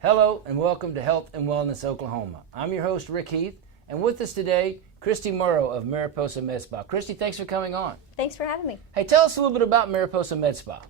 Hello and welcome to Health and Wellness Oklahoma. I'm your host Rick Heath, and with us today, KRISTY MURROW of Mariposa MedSpa. KRISTY, thanks for coming on. Thanks for having me. Hey, tell us a little bit about Mariposa MedSpa.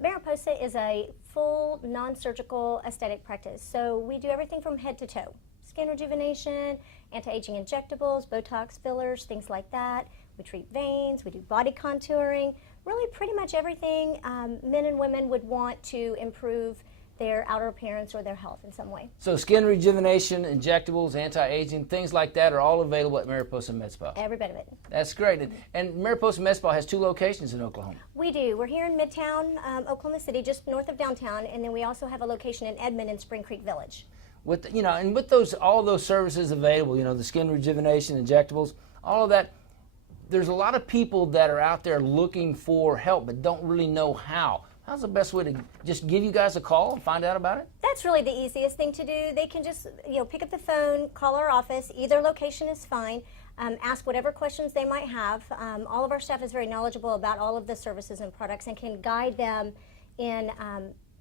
Mariposa is a full non-surgical aesthetic practice. So we do everything from head to toe. Skin rejuvenation, anti-aging injectables, Botox fillers, things like that. We treat veins, we do body contouring, really pretty much everything men and women would want to improve their outer appearance or their health in some way. So skin rejuvenation, injectables, anti-aging, things like that are all available at Mariposa MedSpa. Every bit of it. That's great. And Mariposa MedSpa has 2 locations in Oklahoma. We do. We're here in Midtown, Oklahoma City, just north of downtown, and then we also have a location in Edmond in Spring Creek Village. With all those services available, the skin rejuvenation, injectables, all of that, there's a lot of people that are out there looking for help but don't really know how. How's the best way to just give you guys a call and find out about it? That's really the easiest thing to do. They can just pick up the phone, call our office. Either location is fine. Ask whatever questions they might have. All of our staff is very knowledgeable about all of the services and products and can guide them in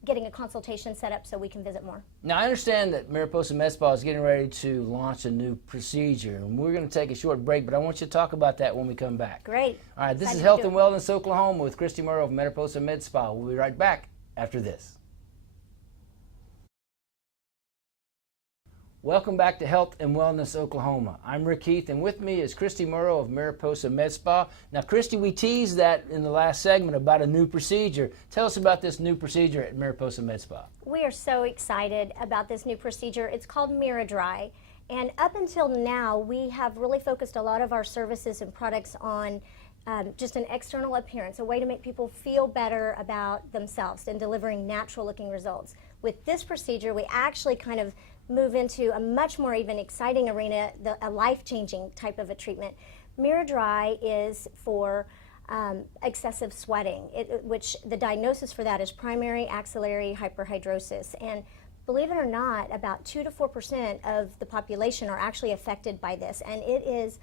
getting a consultation set up so we can visit more. Now, I understand that Mariposa MedSpa is getting ready to launch a new procedure, and we're going to take a short break, but I want you to talk about that when we come back. Great. All right, this is Health and Wellness Oklahoma with KRISTY MURROW of Mariposa MedSpa. We'll be right back after this. Welcome back to Health and Wellness Oklahoma. I'm Rick Heath, and with me is KRISTY MURROW of Mariposa MedSpa. Now, KRISTY, we teased that in the last segment about a new procedure. Tell us about this new procedure at Mariposa MedSpa. We are so excited about this new procedure. It's called miraDRY, and up until now, we have really focused a lot of our services and products on just an external appearance, a way to make people feel better about themselves and delivering natural-looking results. With this procedure, we actually kind of move into a much more even exciting arena, a life-changing type of a treatment. miraDRY is for excessive sweating, which the diagnosis for that is primary axillary hyperhidrosis. And believe it or not, about 2 to 4% of the population are actually affected by this. And it is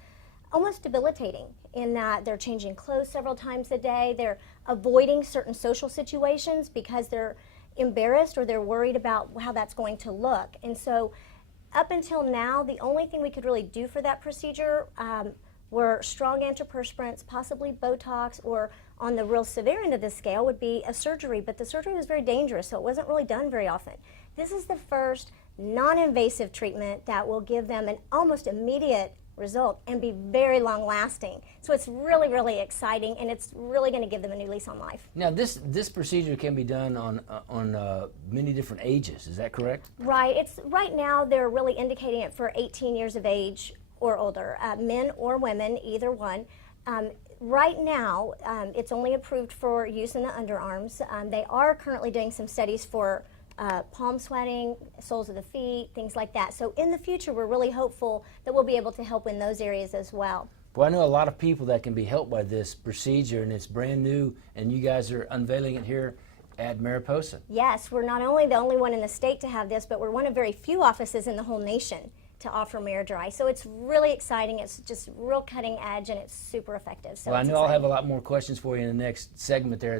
almost debilitating in that they're changing clothes several times a day. They're avoiding certain social situations because they're embarrassed or they're worried about how that's going to look. And so up until now, the only thing we could really do for that procedure were strong antiperspirants, possibly Botox, or on the real severe end of the scale would be a surgery, but the surgery was very dangerous, so it wasn't really done very often. This is the first non-invasive treatment that will give them an almost immediate result and be very long lasting. So it's really, really exciting, and it's really going to give them a new lease on life. Now, this procedure can be done on many different ages. Is that correct? Right. Right now they're really indicating it for 18 years of age or older, men or women, either one. Right now, it's only approved for use in the underarms. They are currently doing some studies for palm sweating, soles of the feet, things like that. So in the future, we're really hopeful that we'll be able to help in those areas as well. Well, I know a lot of people that can be helped by this procedure, and it's brand new, and you guys are unveiling it here at Mariposa. Yes, we're not only the only one in the state to have this, but we're one of very few offices in the whole nation to offer miraDRY. So it's really exciting. It's just real cutting edge, and it's super effective. So well, I know I'll have a lot more questions for you in the next segment there.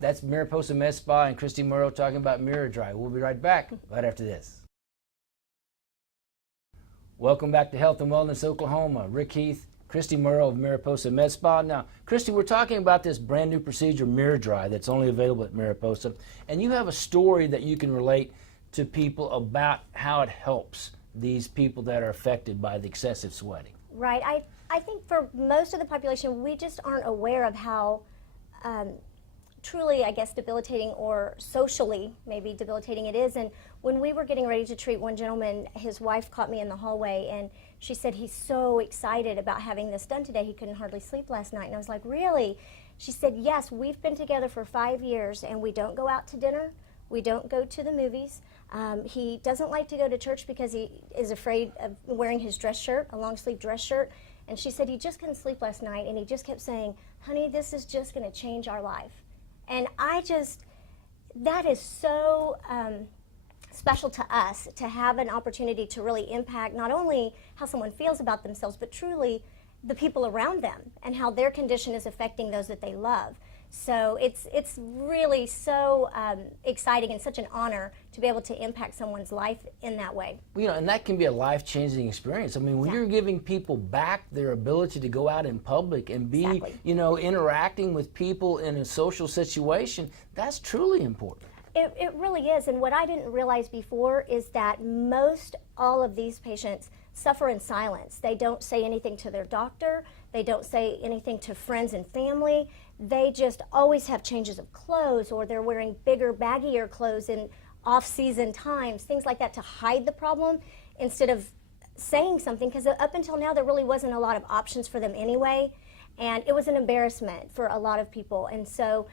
That's Mariposa MedSpa and KRISTY MURROW talking about miraDRY. We'll be right back right after this. Welcome back to Health and Wellness Oklahoma. Rick Heath, KRISTY MURROW of Mariposa MedSpa. Now, KRISTY, we're talking about this brand new procedure, miraDRY, that's only available at Mariposa. And you have a story that you can relate to people about how it helps these people that are affected by the excessive sweating. Right. I think for most of the population, we just aren't aware of how truly, I guess, debilitating or socially maybe debilitating it is. And when we were getting ready to treat one gentleman, his wife caught me in the hallway and she said he's so excited about having this done today, he couldn't hardly sleep last night. And I was like, really? She said, yes, we've been together for 5 years and we don't go out to dinner, we don't go to the movies. He doesn't like to go to church because he is afraid of wearing his dress shirt, a long sleeve dress shirt. And she said he just couldn't sleep last night and he just kept saying, honey, this is just going to change our life. And that is so special to us to have an opportunity to really impact not only how someone feels about themselves, but truly the people around them and how their condition is affecting those that they love. So it's really so exciting and such an honor to be able to impact someone's life in that way. You know, and that can be a life-changing experience. I mean, when you're giving people back their ability to go out in public and be, you know, interacting with people in a social situation, that's truly important. It really is, and what I didn't realize before is that most all of these patients suffer in silence. They don't say anything to their doctor, they don't say anything to friends and family, they just always have changes of clothes, or they're wearing bigger, baggier clothes in off-season times, things like that to hide the problem instead of saying something, because up until now there really wasn't a lot of options for them anyway, and it was an embarrassment for a lot of people. And so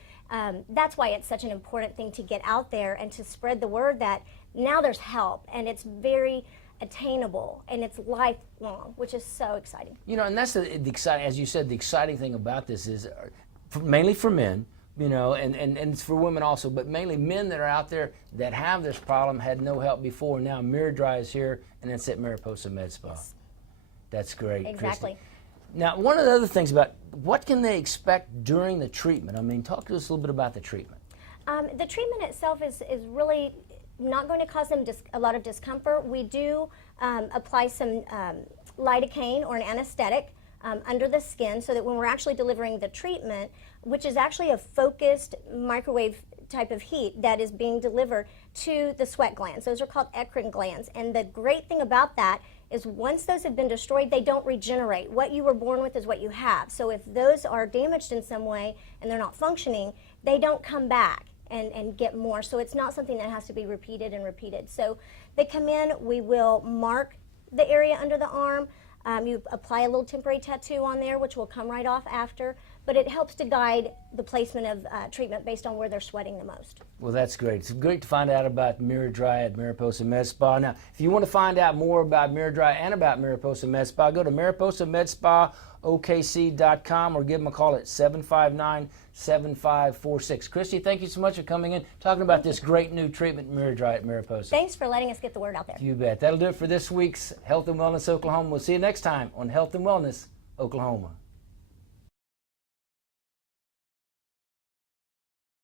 that's why it's such an important thing to get out there and to spread the word that now there's help, and it's very attainable, and it's lifelong, which is so exciting. You know, and that's the exciting, as you said, the exciting thing about this is mainly for men, you know, and it's for women also, but mainly men that are out there that have this problem, had no help before. Now miraDRY is here, and it's at Mariposa Med Spa. That's great, Exactly. KRISTY. Now, one of the other things about what can they expect during the treatment? I mean, talk to us a little bit about the treatment. The treatment itself is really not going to cause them a lot of discomfort. We do apply some lidocaine or an anesthetic under the skin, so that when we're actually delivering the treatment, which is actually a focused microwave type of heat that is being delivered to the sweat glands. Those are called eccrine glands, and the great thing about that is once those have been destroyed, they don't regenerate. What you were born with is what you have. So if those are damaged in some way and they're not functioning, they don't come back and get more. So it's not something that has to be repeated and repeated. So they come in, we will mark the area under the arm. You apply a little temporary tattoo on there, which will come right off after, but it helps to guide the placement of treatment based on where they're sweating the most. Well, that's great. It's great to find out about miraDRY at Mariposa Med Spa. Now, if you want to find out more about miraDRY and about Mariposa Med Spa, go to mariposamedspaokc.com or give them a call at 759-7546. KRISTY, thank you so much for coming in, talking about this great new treatment, miraDRY at Mariposa. Thanks for letting us get the word out there. You bet. That'll do it for this week's Health and Wellness Oklahoma. We'll see you next time on Health and Wellness Oklahoma.